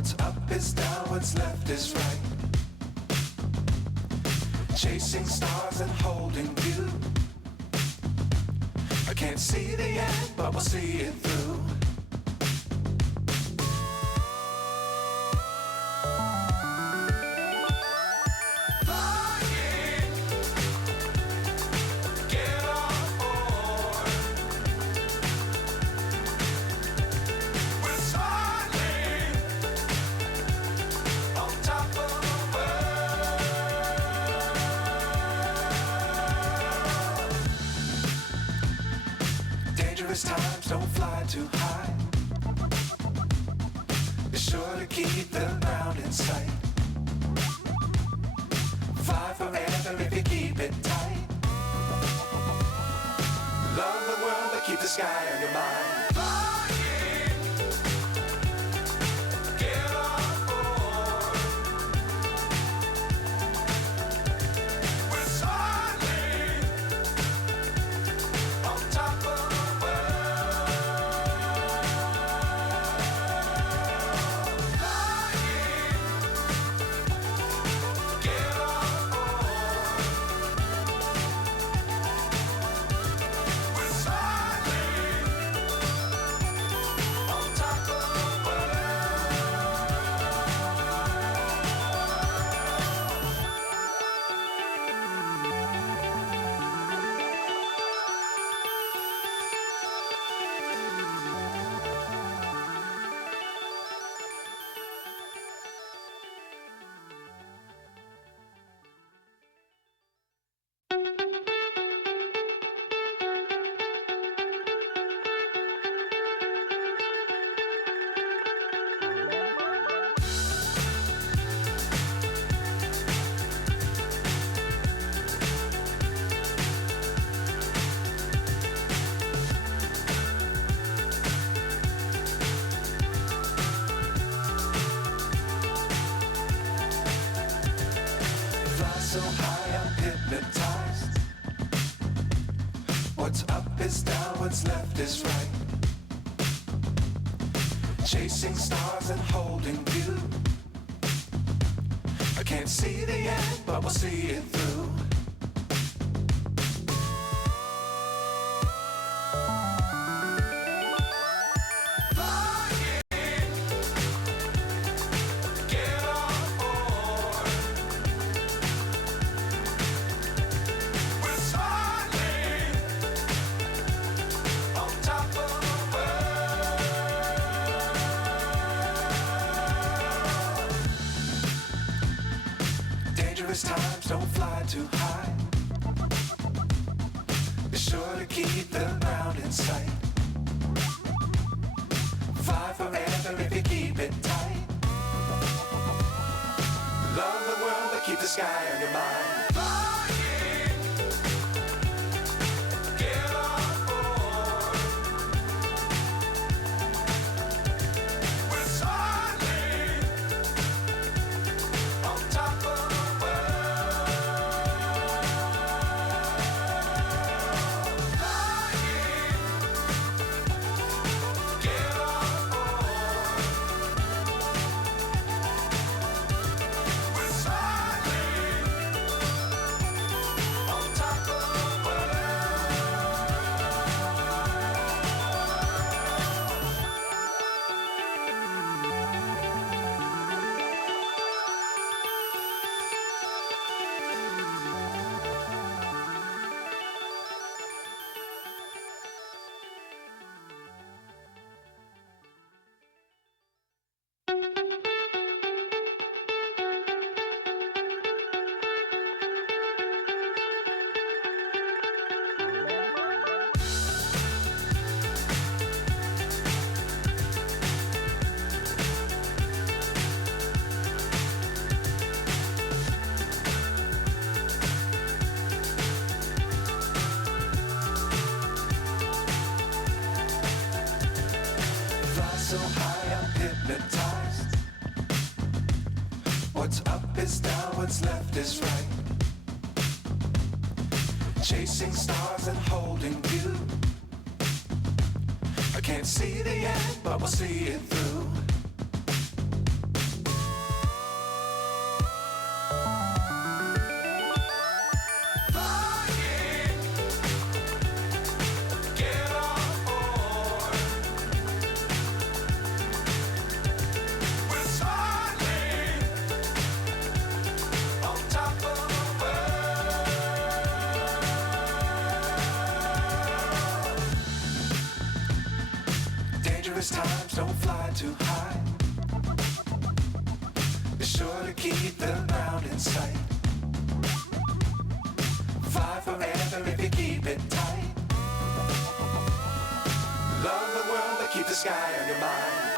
What's up is down, what's left is right. Chasing stars and holding you. I can't see the end, but we'll see it through. Times don't fly too high. Be sure to keep the ground in sight. Fly forever if you keep it tight. Love the world but keep the sky on your mind. So high I'm hypnotized. What's up is down, what's left is right. Chasing stars and holding you. I can't see the end, but we'll see it through. Times don't fly too high. Be sure to keep the ground in sight. Fly forever if you keep it tight. Love the world but keep the sky on your mind. So high I'm hypnotized. What's up is down, what's left is right. Chasing stars and holding you. I can't see the end, but we'll see it through. don't fly too high. Be sure to keep the ground in sight. Fly forever if you keep it tight. Love the world, but keep the sky on your mind.